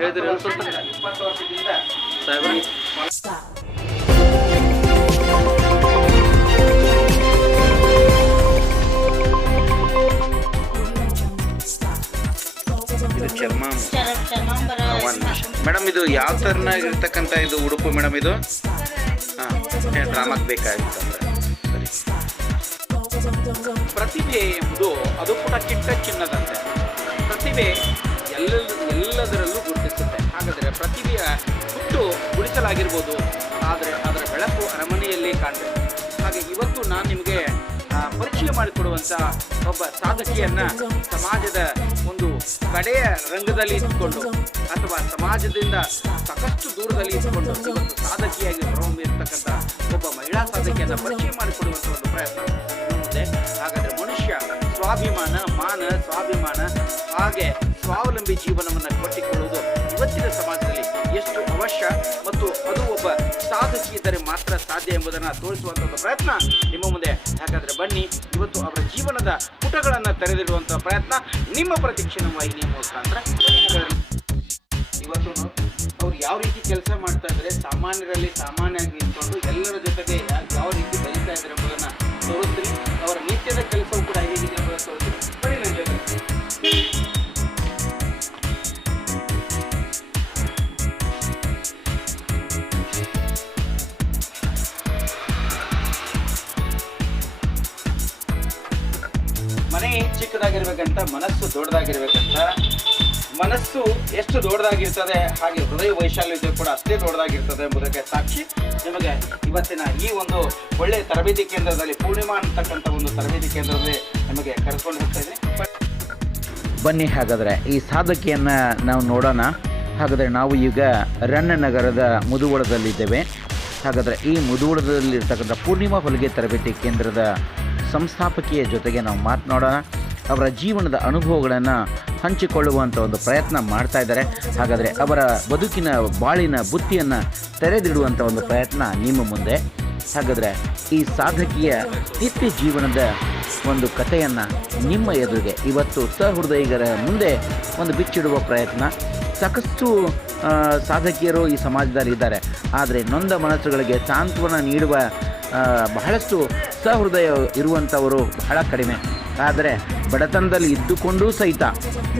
ಹೇಳಿದ್ರಿ ಅನ್ಸುತ್ತೆ 20 ವರ್ಷದಿಂದ ಸಾಹೇಬ್ರೆ. ಇದು ಚರ್ಮ ಮೇಡಮ್. ಇದು ಯಾವ ಥರನಾಗಿರ್ತಕ್ಕಂಥ ಇದು ಉಡುಪು ಮೇಡಮ್? ಇದು ಡ್ರಾಮಾಕ್ಕೆ ಬೇಕಾಗಿತ್ತು ಅಂದರೆ ಸರಿ. ಪ್ರತಿಭೆ ಎಂಬುದು ಅದು ಕೂಡ ಕೆಟ್ಟ ಚಿನ್ನದಂತೆ. ಪ್ರತಿಭೆ ಎಲ್ಲದರಲ್ಲೂ ಗುರುತಿಸುತ್ತೆ. ಹಾಗಾದರೆ ಪ್ರತಿಭೆಯ ಹುಟ್ಟು ಗುಡಿಸಲಾಗಿರ್ಬೋದು, ಆದರೆ ಅದರ ಬೆಳಕು ಅರಮನೆಯಲ್ಲೇ ಕಾಣಬೇಕು. ಹಾಗೆ ಇವತ್ತು ನಾನು ನಿಮಗೆ ಪರಿಚಯ ಮಾಡಿಕೊಡುವಂಥ ಒಬ್ಬ ಸಾಧಕಿಯನ್ನು ಸಮಾಜದ ಒಂದು ಕಡೆಯ ರಂಗದಲ್ಲಿ ಇದ್ದುಕೊಂಡು ಅಥವಾ ಸಮಾಜದಿಂದ ಸಾಕಷ್ಟು ದೂರದಲ್ಲಿ ಇದ್ದುಕೊಂಡು ಇವತ್ತು ಸಾಧಕಿಯಾಗಿ ಹೊರಹೊಮ್ಮಿರ್ತಕ್ಕಂಥ ಒಬ್ಬ ಮಹಿಳಾ ಸಾಧಕಿಯನ್ನು ಪರಿಚಯ ಮಾಡಿಕೊಡುವಂಥ ಒಂದು ಪ್ರಯತ್ನ ಮುಂದೆ. ಹಾಗಾದರೆ ಮನುಷ್ಯ ಸ್ವಾಭಿಮಾನ, ಸ್ವಾಭಿಮಾನ ಹಾಗೆ ಸ್ವಾವಲಂಬಿ ಜೀವನವನ್ನು ಕಟ್ಟಿಕೊಳ್ಳುವುದು ಇವತ್ತಿನ ಸಮಾಜದಲ್ಲಿ ಎಷ್ಟು ಅವಶ್ಯ ಮತ್ತು ಅದು ಒಬ್ಬ ಸಾಧಕಿ ಇದ್ದರೆ ಮಾತ್ರ ಸಾಧ್ಯ ಎಂಬುದನ್ನು ತೋರಿಸುವಂಥ ಒಂದು ಪ್ರಯತ್ನ ನಿಮ್ಮ ಮುಂದೆ. ಹಾಗಾದರೆ ಬನ್ನಿ, ಇವತ್ತು ಅವರ ಜೀವನದ ಪುಟಗಳನ್ನು ತೆರೆದಿಡುವಂಥ ಪ್ರಯತ್ನ ನಿಮ್ಮ ಪ್ರತಿಕ್ಷಣ ವಾಹಿನಿಯ ಮುಖಾಂತರ. ಇವತ್ತು ಅವ್ರು ಯಾವ ರೀತಿ ಕೆಲಸ ಮಾಡ್ತಾ ಇದ್ದಾರೆ, ಸಾಮಾನ್ಯರಲ್ಲಿ ಸಾಮಾನ್ಯವಾಗಿ ನಿಂತ್ಕೊಂಡು ಎಲ್ಲರ ಜೊತೆಗೆ ಯಾವ ರೀತಿ ಬರೀತಾ ಇದ್ದಾರೆ ಎಂಬುದನ್ನು ತೋರಿಸ್ತೀನಿ. ಅವರ ನಿತ್ಯದ ಕೆಲಸವೂ ಕೂಡ ಹೇಗಿದೆ ಎಂಬುದನ್ನು ತೋರಿಸ್ತೀನಿ. ಬನ್ನಿ ನನ್ನ ಜೊತೆ. ಮನೆ ಚಿಕ್ಕದಾಗಿರ್ಬೇಕಂತ ಮನಸ್ಸು ದೊಡ್ಡದಾಗಿರ್ಬೇಕಂತ. ಮನಸ್ಸು ಎಷ್ಟು ದೊಡ್ಡದಾಗಿರ್ತದೆ ಹಾಗೆ ಹೃದಯ ವೈಶಾಲ್ಯತೆ ಕೂಡ ಅಷ್ಟೇ ದೊಡ್ಡದಾಗಿರ್ತದೆ ಎಂಬುದಕ್ಕೆ ಸಾಕ್ಷಿ ನಿಮಗೆ ಇವತ್ತಿನ ಈ ಒಂದು ಒಳ್ಳೆಯ ತರಬೇತಿ ಕೇಂದ್ರದಲ್ಲಿ, ಪೂರ್ಣಿಮಾ ಅಂತಕ್ಕಂಥ ಒಂದು ತರಬೇತಿ ಕೇಂದ್ರದಲ್ಲಿ ನಿಮಗೆ ಕರೆದುಕೊಂಡು ಹೋಗ್ತಾ ಇದ್ದೀನಿ. ಬನ್ನಿ, ಹಾಗಾದರೆ ಈ ಸಾಧಕಿಯನ್ನು ನಾವು ನೋಡೋಣ. ಹಾಗಾದರೆ ನಾವು ಈಗ ರನ್ನ ನಗರದ ಮುದುವಳದಲ್ಲಿದ್ದೇವೆ. ಹಾಗಾದರೆ ಈ ಮುದುವಳದಲ್ಲಿರ್ತಕ್ಕಂಥ ಪೂರ್ಣಿಮಾ ಹೊಲಿಗೆ ತರಬೇತಿ ಕೇಂದ್ರದ ಸಂಸ್ಥಾಪಕಿಯ ಜೊತೆಗೆ ನಾವು ಮಾತನಾಡೋಣ. ಅವರ ಜೀವನದ ಅನುಭವಗಳನ್ನು ಹಂಚಿಕೊಳ್ಳುವಂಥ ಒಂದು ಪ್ರಯತ್ನ ಮಾಡ್ತಾ ಇದ್ದಾರೆ. ಹಾಗಾದರೆ ಅವರ ಬದುಕಿನ ಬಾಳಿನ ಬುತ್ತಿಯನ್ನು ತೆರೆದಿಡುವಂಥ ಒಂದು ಪ್ರಯತ್ನ ನಿಮ್ಮ ಮುಂದೆ. ಹಾಗಾದರೆ ಈ ಸಾಧಕಿಯ ನಿತ್ಯ ಜೀವನದ ಒಂದು ಕಥೆಯನ್ನು ನಿಮ್ಮ ಎದುರಿಗೆ ಇವತ್ತು ಸಹೃದಯಿಗರ ಮುಂದೆ ಒಂದು ಬಿಚ್ಚಿಡುವ ಪ್ರಯತ್ನ. ಸಾಕಷ್ಟು ಸಾಧಕಿಯರು ಈ ಸಮಾಜದಲ್ಲಿ ಇದ್ದಾರೆ, ಆದರೆ ನೊಂದ ಮನಸ್ಸುಗಳಿಗೆ ಸಾಂತ್ವನ ನೀಡುವ ಬಹಳಷ್ಟು ಸಹೃದಯ ಇರುವಂಥವರು ಬಹಳ ಕಡಿಮೆ. ಆದರೆ ಬಡತನದಲ್ಲಿ ಇದ್ದುಕೊಂಡೂ ಸಹಿತ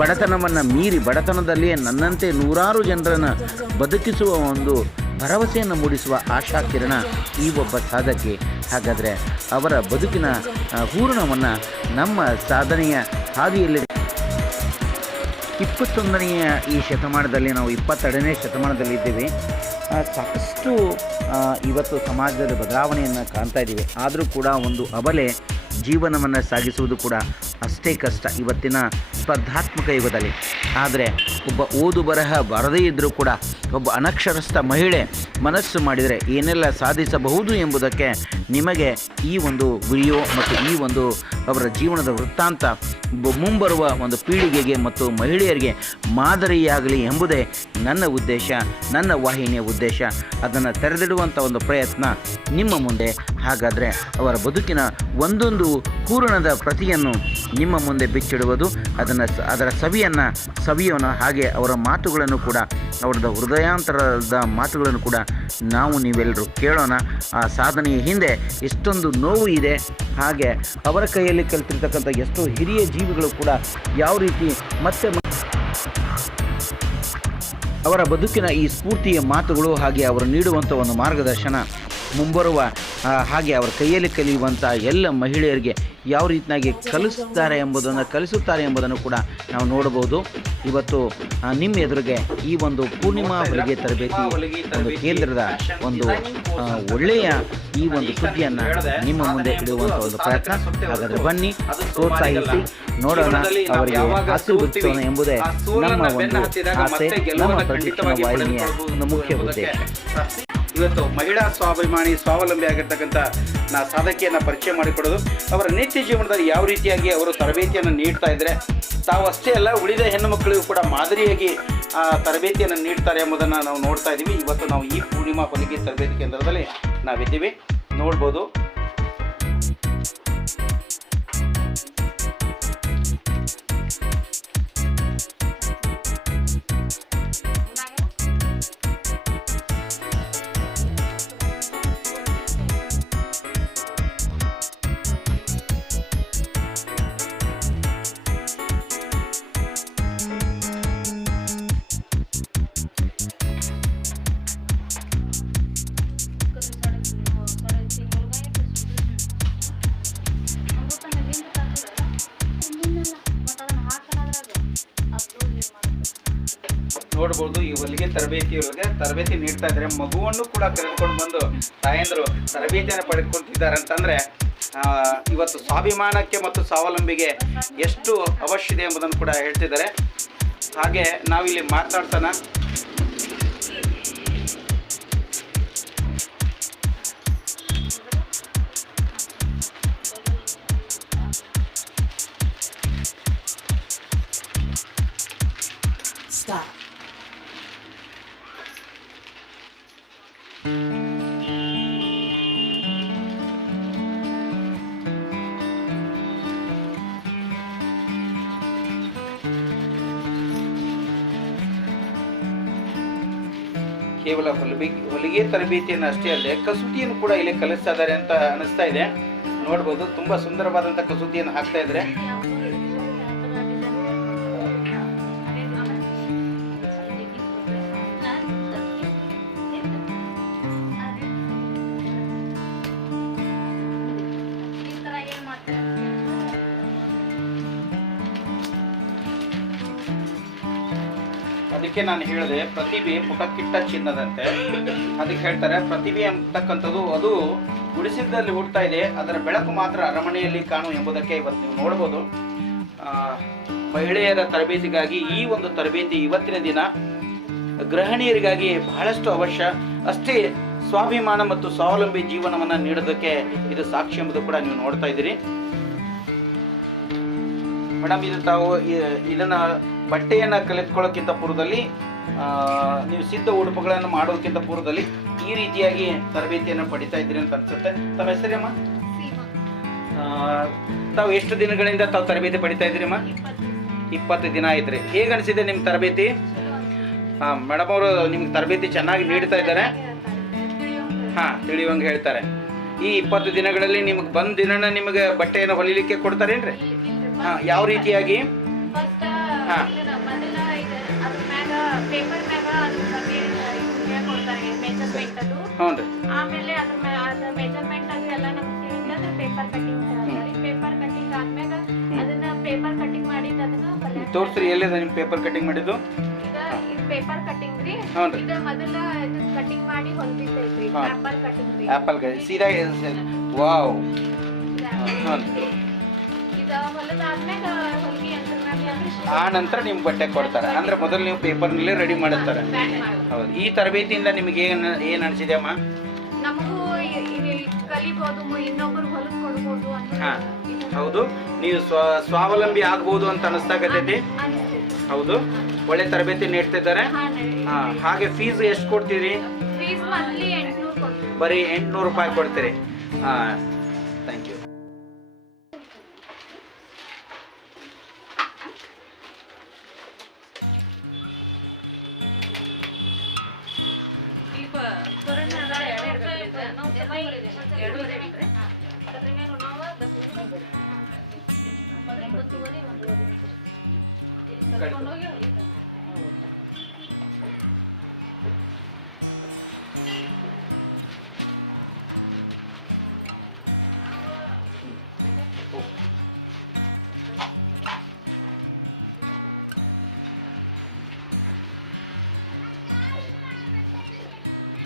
ಬಡತನವನ್ನು ಮೀರಿ ಬಡತನದಲ್ಲಿಯೇ ನನ್ನಂತೆ ನೂರಾರು ಜನರನ್ನು ಬದುಕಿಸುವ ಒಂದು ಭರವಸೆಯನ್ನು ಮೂಡಿಸುವ ಆಶಾ ಕಿರಣ ಈ ಒಬ್ಬ ಸಾಧಕಿ. ಹಾಗಾದರೆ ಅವರ ಬದುಕಿನ ಹೂರಣವನ್ನು ನಮ್ಮ ಸಾಧನೆಯ ಹಾದಿಯಲ್ಲಿ 21ನೆಯ ಈ ಶತಮಾನದಲ್ಲಿ, ನಾವು 22ನೇ ಶತಮಾನದಲ್ಲಿದ್ದೀವಿ. ಸಾಕಷ್ಟು ಇವತ್ತು ಸಮಾಜದಲ್ಲಿ ಬದಲಾವಣೆಯನ್ನು ಕಾಣ್ತಾ ಇದ್ದೀವಿ. ಆದರೂ ಕೂಡ ಒಂದು ಅಬಲೆ ಜೀವನವನ್ನು ಸಾಗಿಸುವುದು ಕೂಡ ಅಷ್ಟೇ ಕಷ್ಟ ಇವತ್ತಿನ ಸ್ಪರ್ಧಾತ್ಮಕ ಯುಗದಲ್ಲಿ. ಆದರೆ ಒಬ್ಬ ಓದು ಬರಹ ಬರದೇ ಇದ್ದರೂ ಕೂಡ ಒಬ್ಬ ಅನಕ್ಷರಸ್ಥ ಮಹಿಳೆ ಮನಸ್ಸು ಮಾಡಿದರೆ ಏನೆಲ್ಲ ಸಾಧಿಸಬಹುದು ಎಂಬುದಕ್ಕೆ ನಿಮಗೆ ಈ ಒಂದು ವಿಡಿಯೋ ಮತ್ತು ಈ ಒಂದು ಅವರ ಜೀವನದ ವೃತ್ತಾಂತ ಮುಂಬರುವ ಒಂದು ಪೀಳಿಗೆಗೆ ಮತ್ತು ಮಹಿಳೆಯರಿಗೆ ಮಾದರಿಯಾಗಲಿ ಎಂಬುದೇ ನನ್ನ ಉದ್ದೇಶ, ನನ್ನ ವಾಹಿನಿಯ ಉದ್ದೇಶ. ಅದನ್ನು ತೆರೆದಿಡುವಂಥ ಒಂದು ಪ್ರಯತ್ನ ನಿಮ್ಮ ಮುಂದೆ. ಹಾಗಾದರೆ ಅವರ ಬದುಕಿನ ಒಂದೊಂದು ಪೂರ್ಣದ ಪ್ರತಿಯನ್ನು ನಿಮ್ಮ ಮುಂದೆ ಬಿಚ್ಚಿಡುವುದು, ಅದರ ಸವಿಯೋಣ. ಹಾಗೆ ಅವರ ಮಾತುಗಳನ್ನು ಕೂಡ, ಅವರದ ಹೃದಯಾಂತರದ ಮಾತುಗಳನ್ನು ಕೂಡ ನಾವು ನೀವೆಲ್ಲರೂ ಕೇಳೋಣ. ಆ ಸಾಧನೆಯ ಹಿಂದೆ ಎಷ್ಟೊಂದು ನೋವು ಇದೆ, ಹಾಗೆ ಅವರ ಕೈಯಲ್ಲಿ ಕಲಿತಿರ್ತಕ್ಕಂಥ ಎಷ್ಟೋ ಹಿರಿಯ ಜೀವಿಗಳು ಕೂಡ ಯಾವ ರೀತಿ ಮತ್ತೆ ಅವರ ಬದುಕಿನ ಈ ಸ್ಫೂರ್ತಿಯ ಮಾತುಗಳು, ಹಾಗೆ ಅವರು ನೀಡುವಂಥ ಒಂದು ಮಾರ್ಗದರ್ಶನ ಮುಂಬರುವ ಹಾಗೆ ಅವರ ಕೈಯಲ್ಲಿ ಕಲಿಯುವಂಥ ಎಲ್ಲ ಮಹಿಳೆಯರಿಗೆ ಯಾವ ರೀತಿಯಾಗಿ ಕಲಿಸುತ್ತಾರೆ ಎಂಬುದನ್ನು ಕೂಡ ನಾವು ನೋಡಬಹುದು. ಇವತ್ತು ನಿಮ್ಮ ಎದುರಿಗೆ ಈ ಒಂದು ಪೂರ್ಣಿಮಾ ಹೊಲಿಗೆ ತರಬೇತಿ ಒಂದು ಕೇಂದ್ರದ ಒಂದು ಒಳ್ಳೆಯ ಈ ಒಂದು ಸುದ್ದಿಯನ್ನು ನಿಮ್ಮ ಮುಂದೆ ಇಡುವಂಥ ಒಂದು ಪ್ರಯತ್ನ. ಹಾಗಾದರೆ ಬನ್ನಿ, ಪ್ರೋತ್ಸಾಹಿಸಿ ನೋಡೋಣ, ಅವರಿಗೆ ಆಶೀರ್ವದಿಸೋಣ ಎಂಬುದೇ ನಮ್ಮ ಒಂದು ಆಸೆ, ನಮ್ಮ ಪ್ರತಿಕ್ಷಣ ವಾಹಿನಿಯ ಒಂದು ಮುಖ್ಯ ಉದ್ದೇಶ. ಇವತ್ತು ಮಹಿಳಾ ಸ್ವಾಭಿಮಾನಿ, ಸ್ವಾವಲಂಬಿ ಆಗಿರ್ತಕ್ಕಂಥ ಸಾಧಕಿಯನ್ನು ಪರಿಚಯ ಮಾಡಿಕೊಡೋದು, ಅವರ ನಿತ್ಯ ಜೀವನದಲ್ಲಿ ಯಾವ ರೀತಿಯಾಗಿ ಅವರು ತರಬೇತಿಯನ್ನು ನೀಡ್ತಾ ಇದ್ದಾರೆ, ತಾವು ಅಷ್ಟೇ ಅಲ್ಲ ಉಳಿದ ಹೆಣ್ಣು ಮಕ್ಕಳಿಗೂ ಕೂಡ ಮಾದರಿಯಾಗಿ ತರಬೇತಿಯನ್ನು ನೀಡ್ತಾರೆ ಎಂಬುದನ್ನು ನಾವು ನೋಡ್ತಾ ಇದ್ದೀವಿ. ಇವತ್ತು ನಾವು ಈ ಪೂರ್ಣಿಮಾ ಹೊಲಿಗೆ ತರಬೇತಿ ಕೇಂದ್ರದಲ್ಲಿ ನಾವಿದ್ದೀವಿ, ನೋಡ್ಬೋದು. ನೋಡ್ಬೋದು ಈ ಹೊಲಿಗೆ ತರಬೇತಿಯೊಳಗೆ ತರಬೇತಿ ನೀಡ್ತಾ ಇದ್ದಾರೆ. ಮಗುವನ್ನು ಕೂಡ ಕರೆದುಕೊಂಡು ಬಂದು ತಾಯಂದರು ತರಬೇತಿಯನ್ನು ಪಡೆದುಕೊಳ್ತಿದ್ದಾರೆ ಅಂತಂದರೆ ಇವತ್ತು ಸ್ವಾಭಿಮಾನಕ್ಕೆ ಮತ್ತು ಸ್ವಾವಲಂಬಿಗೆ ಎಷ್ಟು ಅವಶ್ಯ ಇದೆ ಎಂಬುದನ್ನು ಕೂಡ ಹೇಳ್ತಿದ್ದಾರೆ. ಹಾಗೆ ನಾವಿಲ್ಲಿ ಮಾತನಾಡ್ತಾನ Stop. ಕೇವಲ ಹೊಲಿಗೆ ತರಬೇತಿಯನ್ನು ಅಷ್ಟೇ ಅಲ್ಲದೆ ಕಸೂತಿಯನ್ನು ಕೂಡ ಇಲ್ಲಿ ಕಲಿಸ್ತಾ ಇದ್ದಾರೆ ಅಂತ ಅನಿಸ್ತಾ ಇದೆ. ನೋಡ್ಬೋದು ತುಂಬಾ ಸುಂದರವಾದಂಥ ಕಸೂತಿಯನ್ನು ಹಾಕ್ತಾ ಇದ್ದಾರೆ. ಅದಕ್ಕೆ ನಾನು ಹೇಳಿದೆ ಪ್ರತಿಭೆ ಪುಟಕ್ಕಿಟ್ಟ ಚಿನ್ನದಂತೆ. ಅದಕ್ಕೆ ಹೇಳ್ತಾರೆ ಪ್ರತಿಭೆ ಅಂತಕ್ಕಂಥದ್ದು ಅದು ಗುಡಿಸಿದಲ್ಲಿ ಹುಡ್ತಾ ಇದೆ, ಅದರ ಬೆಳಕು ಮಾತ್ರ ಅರಮನೆಯಲ್ಲಿ ಕಾಣು ಎಂಬುದಕ್ಕೆ ಇವತ್ತು ನೀವು ನೋಡ್ಬೋದು. ಮಹಿಳೆಯರ ತರಬೇತಿಗಾಗಿ ಈ ಒಂದು ತರಬೇತಿ ಇವತ್ತಿನ ದಿನ ಗೃಹಿಣಿಯರಿಗಾಗಿ ಬಹಳಷ್ಟು ಅವಶ್ಯ. ಅಷ್ಟೇ ಸ್ವಾಭಿಮಾನ ಮತ್ತು ಸ್ವಾವಲಂಬಿ ಜೀವನವನ್ನು ನೀಡೋದಕ್ಕೆ ಇದು ಸಾಕ್ಷಿ ಎಂಬುದು ಕೂಡ ನೀವು ನೋಡ್ತಾ ಇದ್ದೀರಿ. ಮೇಡಮ್, ಇದು ತಾವು ಇದನ್ನ ಬಟ್ಟೆಯನ್ನು ಕಲಿತ್ಕೊಳ್ಳೋಕ್ಕಿಂತ ಪೂರ್ವದಲ್ಲಿ ನೀವು ಸಿದ್ಧ ಉಡುಪುಗಳನ್ನು ಮಾಡೋದಕ್ಕಿಂತ ಪೂರ್ವದಲ್ಲಿ ಈ ರೀತಿಯಾಗಿ ತರಬೇತಿಯನ್ನು ಪಡಿತಾ ಇದ್ದೀರಿ ಅಂತ ಅನ್ಸುತ್ತೆ. ತಮ್ಮ ಹೆಸರೇಮ್ಮ? ತಾವು ಎಷ್ಟು ದಿನಗಳಿಂದ ತಾವು ತರಬೇತಿ ಪಡಿತಾ ಇದ್ದೀರಿಮ್ಮ? 20 ದಿನ ಆಯ್ತ್ರಿ. ಹೇಗೆ ಅನಿಸಿದೆ ನಿಮ್ಮ ತರಬೇತಿ? ಮೇಡಮ್ ಅವರು ನಿಮ್ಗೆ ತರಬೇತಿ ಚೆನ್ನಾಗಿ ನೀಡ್ತಾ ಇದ್ದಾರೆ. ತಿಳಿಯುವಂಗೆ ಹೇಳ್ತಾರೆ. ಈ 20 ದಿನಗಳಲ್ಲಿ ನಿಮ್ಗೆ ಬಂದ ದಿನ ನಿಮಗೆ ಬಟ್ಟೆಯನ್ನು ಹೊಲಿಲಿಕ್ಕೆ ಕೊಡ್ತಾರೇನ್ರಿ? ಯಾವ ರೀತಿಯಾಗಿ? ಆಮೇಲೆ ಅದ್ರ ಮೆಜರ್ಮೆಂಟ್ ಅದು ಎಲ್ಲ ನಮ್ಗೆ ತಿಳಿದ್ರೆ ಪೇಪರ್ ಕಟಿಂಗ್ ಪೇಪರ್ ಕಟಿಂಗ್ ಆದ್ಮ್ಯಾಗ ಅದನ್ನ ಪೇಪರ್ ಕಟಿಂಗ್ ಮಾಡಿದ ಅದನ್ನ ತೋರ್ಸ್ರಿ. ಎಲ್ಲಿದೆ ನಿಮ್ ಪೇಪರ್ ಕಟಿಂಗ್ ಮಾಡಿದ್ದು? ಇದು ಪೇಪರ್ ಕಟಿಂಗ್ ರೀ. ಇದು ಮೊದಲ ಕಟಿಂಗ್ ಮಾಡಿ ಹೊಲ್ದಿದ್ದೈತ್ರಿ. ಆಪಲ್ ಕಟಿಂಗ್ ರೀ. ಆಪಲ್ ಸೀದಾ ವಾವ್. ಇದು ಹೊಲದಾದ್ಮ್ಯಾಗ ಹೊಲ್ಗಿ ಯಂತ್ರ ಆ ನಂತರ ನಿಮ್ಗೆ ಬಟ್ಟೆ ಕೊಡ್ತಾರೆ. ಅಂದ್ರೆ ಮೊದಲು ನೀವು ಪೇಪರ್ನಲ್ಲೇ ರೆಡಿ ಮಾಡುತ್ತಾರೆ. ಹೌದು. ಈ ತರಬೇತಿಯಿಂದ ನಿಮಗೆ ಏನ್ ಅನಿಸಿದೆ ಅಮ್ಮ? ನಮಗೂ ಕಲಿಬಹುದು, ಇನ್ನೊಬ್ಬರು ಹೊಲಕ್ ಕೊಡ್ಬೋದು ಅಂತ. ಹೌದು, ನೀವು ಸ್ವಾವಲಂಬಿ ಆಗ್ಬಹುದು ಅಂತ ಅನಿಸ್ತಾಗತೈತಿ. ಹೌದು, ಒಳ್ಳೆ ತರಬೇತಿ ನೀಡ್ತಿದ್ದಾರೆ. ಹಾಗೆ ಫೀಸ್ ಎಷ್ಟು ಕೊಡ್ತೀರಿ? ಫೀಸ್ ಮಂತ್ಲಿ 800 ಕೊಡ್ತೀವಿ. ಬರೀ 800 ರೂಪಾಯಿ ಕೊಡ್ತೀರಿ. Thank you.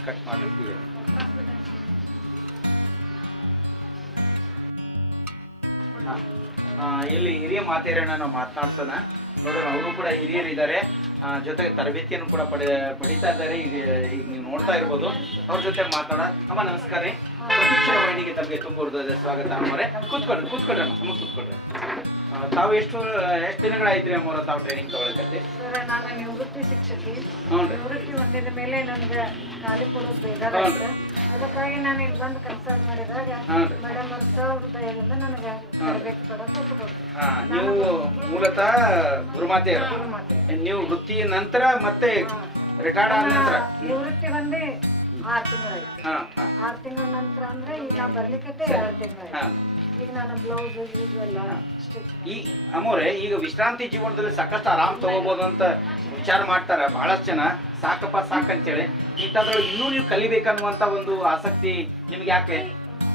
ಕಟ್ ಮಾಡಲಿಕ್ಕೆ ಇಲ್ಲಿ ಹಿರಿಯ ಮಾತೆಯರನ್ನ ನಾವು ಮಾತನಾಡ್ಸೋಣ. ನೋಡೋಣ, ಅವರು ಕೂಡ ಹಿರಿಯರಿದ್ದಾರೆ, ಜೊತೆಗೆ ತರಬೇತಿಯನ್ನು ಕೂಡ ಪಡಿತಾ ಇದ್ದಾರೆ. ಈಗ ನೀವು ನೋಡ್ತಾ ಇರ್ಬೋದು. ಅವ್ರ ಜೊತೆ ಮಾತನಾಡ. ಅಮ್ಮ ನಮಸ್ಕಾರ ರೀ. ಪ್ರತಿಕ್ಷಣ ವಾಹಿನಿಗೆ ತಮಗೆ ತುಂಬ ಹೃದಯದ ಸ್ವಾಗತ. ಅಮ್ಮರೇ ಕೂತ್ಕೊಳ್ರಿ ಅಮ್ಮ ಕೂತ್ಕೊಳ್ರಿ. ತಾವು ಎಷ್ಟು ದಿನಗಳಾಯ್ತ್ರಿ ಅಮ್ಮವ್ರ ತಾವು ಟ್ರೈನಿಂಗ್ ತಗೊಳಕತ್ತಿ? ಸರ್, ನಾನು ನಿವೃತ್ತಿ ಶಿಕ್ಷಕಿ. ನಿವೃತ್ತಿ ಹೊಂದಿದ ಮೇಲೆ ನನಗೆ ಖಾಲಿ ಕೊಡೋದು ಬೇಜಾರಾಯ್ತು. ಅದಕ್ಕಾಗಿ ನಾನು ಇಲ್ಲಿ ಬಂದು ಕೆಲಸ ಮಾಡಿದಾಗ ಮೇಡಮ್ ಅವ್ರ ಸಹೃದಯದಿಂದ ನನಗೆ ತರಬೇತಿ ಕೊಡೋಕೆ ಒಪ್ಪಿಕೊಡ್ತೀನಿ. ನೀವು ಮೂಲತಃ ಗುರುಮಾತೆಯರು. ನೀವು ವೃತ್ತಿ ನಂತರ ಮತ್ತೆ ರಿಟೈರ್ಡ್ ಆದ ನಂತರ ನಿವೃತ್ತಿ ಬಂದು 6 ತಿಂಗಳಾಯ್ತು. 6 ತಿಂಗಳ ನಂತರ ಅಂದ್ರೆ ಈಗ ನಾ ಬರ್ಲಿಕ್ಕೆ 2 ತಿಂಗಳಾಯ್ತು. ಈಗ ನಾನು ಬ್ಲೌಸ್ ಎಲ್ಲ ಈ ಅಮ್ಮೋರೆ ಈಗ ವಿಶ್ರಾಂತಿ ಜೀವನದಲ್ಲಿ ಸಾಕಷ್ಟು ಆರಾಮ್ ತಗೋಬಹುದು ಅಂತ ವಿಚಾರ ಮಾಡ್ತಾರ ಬಹಳಷ್ಟು ಜನ. ಸಾಕಪ್ಪ ಸಾಕಂತೇಳಿ ಇಂಥದ್ರಲ್ಲಿ ಇನ್ನೂ ನೀವು ಕಲಿಬೇಕನ್ನುವಂತ ಒಂದು ಆಸಕ್ತಿ ನಿಮ್ಗೆ ಯಾಕೆ?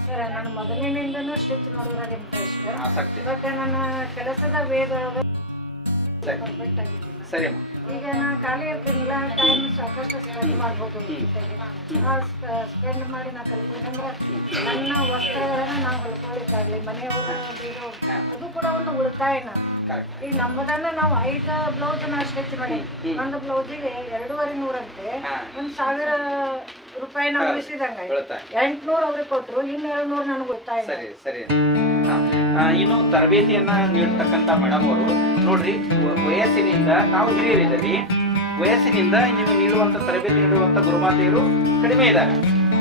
ಸರ್, ನಾನು ಮೊದಲಿನಿಂದನೂ ಸ್ಟಿಚ್ ಮಾಡೋದ್ರಾಗ ಇಂಟ್ರೆಸ್ಟ್. ಆಸಕ್ತಿ. ಬಟ್ ನನ್ನ ಕೆಲಸದ ವೇದ ಸರಿ ಅಮ್ಮ. ಈಗ ನಾ ಖಾಲಿ ಇರ್ತೀನಿಲ್ಲ, ಟೈಮ್ ಸಾಕಷ್ಟು ಸ್ಪೆಂಡ್ ಮಾಡ್ಬೋದು ಜೊತೆಗೆ. ಸ್ಪೆಂಡ್ ಮಾಡಿ ನಾ ಕಲಿತೀನಿ ಅಂದ್ರೆ ನನ್ನ ವಸ್ತ್ರಗಳನ್ನ ನಾವು ಹೊಲ್ಕೊಳ್ಳಿಕ್ಕಾಗಲಿ, ಮನೆಯವರು ಬೇರೆ ಅದು ಕೂಡ ಒಂದು ಉಳಿತಾಯನ. ಈಗ ನಮ್ಮದನ್ನ ನಾವು 5 ಬ್ಲೌಸ್ ನಾ ಸ್ಟಿಚ್ ಮಾಡಿ ಒಂದು ಬ್ಲೌಸಿಗೆ 2,500 ಅಂತೆ, 1,000 ರೂಪಾಯಿ ನಾವು ಉಳಿಸಿದಂಗ 800 ಅವ್ರಿಗೆ ಕೊಟ್ಟರು, ಇನ್ನು 200 ನನಗೆ ಉಳಿತಾಯ. ಸರಿ ಸರಿ. ಇನ್ನು ತರಬೇತಿಯನ್ನ ನೀಡ್ತಕ್ಕಂತ ಮೇಡಮ್ ಅವರು ನೋಡ್ರಿ, ವಯಸ್ಸಿನಿಂದ ನಾವು ಹಿರಿಯರಿದ್ದೀವಿ, ವಯಸ್ಸಿನಿಂದ ನೀವು ನೀಡುವಂತ ತರಬೇತಿ ನೀಡುವಂತ ಗುರುಮಾತೆಯರು ಕಡಿಮೆ ಇದ್ದಾರೆ.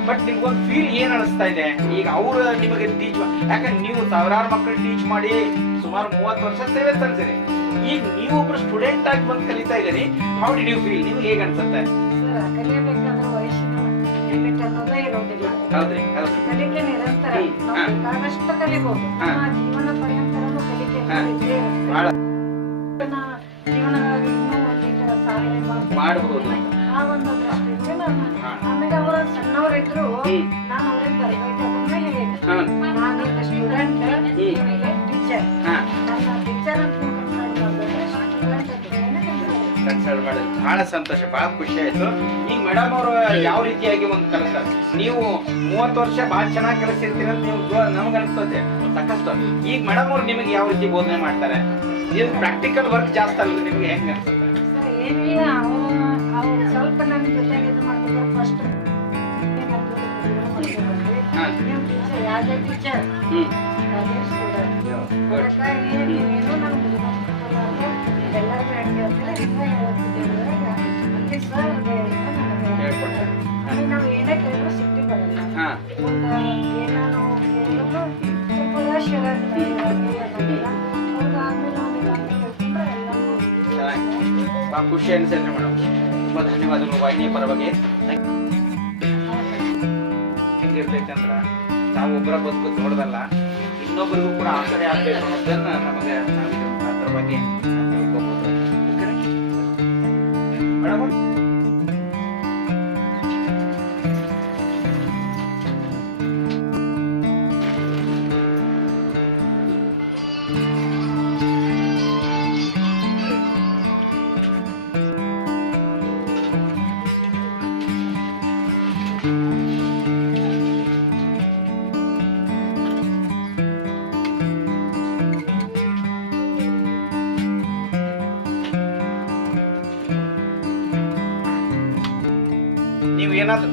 ಬಟ್ ನಿಮ್ಗೊಂದು ಫೀಲ್ ಏನ್ ಅನಿಸ್ತಾ ಇದೆ ಈಗ ಅವ್ರು ನಿಮಗೆ ಟೀಚ್, ಯಾಕಂದ್ರೆ ನೀವು ಸಾವಿರಾರು ಮಕ್ಕಳು ಟೀಚ್ ಮಾಡಿ ಸುಮಾರು 30 ವರ್ಷ ಸೇವೆ ಸಲ್ಲಿಸಿರಿ. ಈಗ ನೀವು ಒಬ್ರು ಸ್ಟೂಡೆಂಟ್ ಆಗಿ ಬಂದು ಕಲಿತಾ ಇದ್ದೀರಿ. How did you feel? ನಿಮ್ಗೆ ಹೇಗೆ ಅನ್ಸುತ್ತೆ? ಕಲಿಯಬೇಕಂದ್ರೆ ವಯಸ್ಸಿನ ಲಿಮಿಟ್ ಅನ್ನೋದೇ ಇರೋದಿಲ್ಲ. ಹೌದ್ರಿ, ಕಲಿಕೆ ನಿರಂತರ, ನಾವು ಬೇಕಾದಷ್ಟು ಕಲಿಬಹುದು. ನಮ್ಮ ಜೀವನ ಪರ್ಯಂತರನು ಕಲಿಕೆ ಇದ್ದೇ ಇರುತ್ತೆ. ಜೀವನವಾಗಿ ಇನ್ನೂ ಒಂದೀಟ ಸಾಧನೆ ಮಾಡಬಹುದು ಆ ಒಂದು ದೃಷ್ಟಿಯಿಂದ ನಾನು ಆಮೇಲೆ ಅವರು ಸಣ್ಣವರಿದ್ರು ನಾನು ಅವ್ರಿಗೆ ತರಬೇತಿ ಅದನ್ನ ಹೇಳಿದ್ದೆ. ನಾನೀಗ ಸ್ಟೂಡೆಂಟ್, ಟೀಚರ್. ನನ್ನ ಟೀಚರ್ ಅಂತ ಕನ್ಸಲ್ಟ್ ಮಾಡಿದ್ರು. ಬಹಳ ಸಂತೋಷ, ಬಹಳ ಖುಷಿ ಆಯ್ತು. ಈಗ ಮೇಡಮ್ ಅವರು ಯಾವ ರೀತಿಯಾಗಿ ಒಂದು ಕಲಿಸ್ತಾರೆ, ನೀವು 30 ವರ್ಷ ಬಹಳ ಚೆನ್ನಾಗಿ ಕಲಿಸಿರ್ತೀರ ಅಂತ ನೀವು ನಮ್ಗೆ ಅನಿಸ್ತದೆ ಸಾಕಷ್ಟು. ಈಗ ಮೇಡಮ್ ಅವ್ರು ನಿಮಗೆ ಯಾವ ರೀತಿ ಬೋಧನೆ ಮಾಡ್ತಾರೆ? ಇದು ಪ್ರಾಕ್ಟಿಕಲ್ ವರ್ಕ್ ಜಾಸ್ತಿ ಅಲ್ಲ, ನಿಮ್ಗೆ ಹೆಂಗ್ ಅನ್ಸುತ್ತೆ? ಏನಿಲ್ಲ, ಅವ್ರು ಸ್ವಲ್ಪ ನನ್ನ ಜೊತೆಗೆ ಇದು ಮಾಡ್ತಾರೆ. ಫಸ್ಟ್ ಟೀಚರ್ ನೀವೇನು ನಮ್ಗೆ ಎಲ್ಲರಿಗೂ ಹೆಂಗೆ ಅಲ್ಲಿ ಸರ್ ನನಗೆ ನಾವು ಏನೇ ಕೇಳಿದ್ರು ಸಿಟ್ಟಿ ಬರಲ್ಲ. ಏನಾನು ಕೇಳಿದ್ರು ಸ್ವಲ್ಪ ರಶ್ ಇರೋದಿಲ್ಲ, ಅವ್ರು ಆದ್ಮೇಲೆ ಕೇಳ್ಕೊಂಡ್ರೆ ಎಲ್ಲರೂ ಬಹಳ ಖುಷಿ ಅನ್ಸಲ್ರಿ ಮೇಡಮ್. ತುಂಬಾ ಧನ್ಯವಾದಗಳು ವಾಹಿನಿ ಪರವಾಗಿ. ಹೆಂಗಿರ್ಬೇಕಂದ್ರ ನಾವು ಒಬ್ಬರ ಬದುಕು ನೋಡ್ದಲ್ಲ, ಇನ್ನೊಬ್ಬರಿಗೂ ಕೂಡ ಆಸರೆ ಆಗ್ಬೇಕು ಅನ್ನೋದನ್ನ ನಮಗೆ ಅದ್ರ ಬಗ್ಗೆ ತಿಳ್ಕೊಬಹುದು. ಮೇಡಮ್ ನೀವು ಏನಾದ್ರು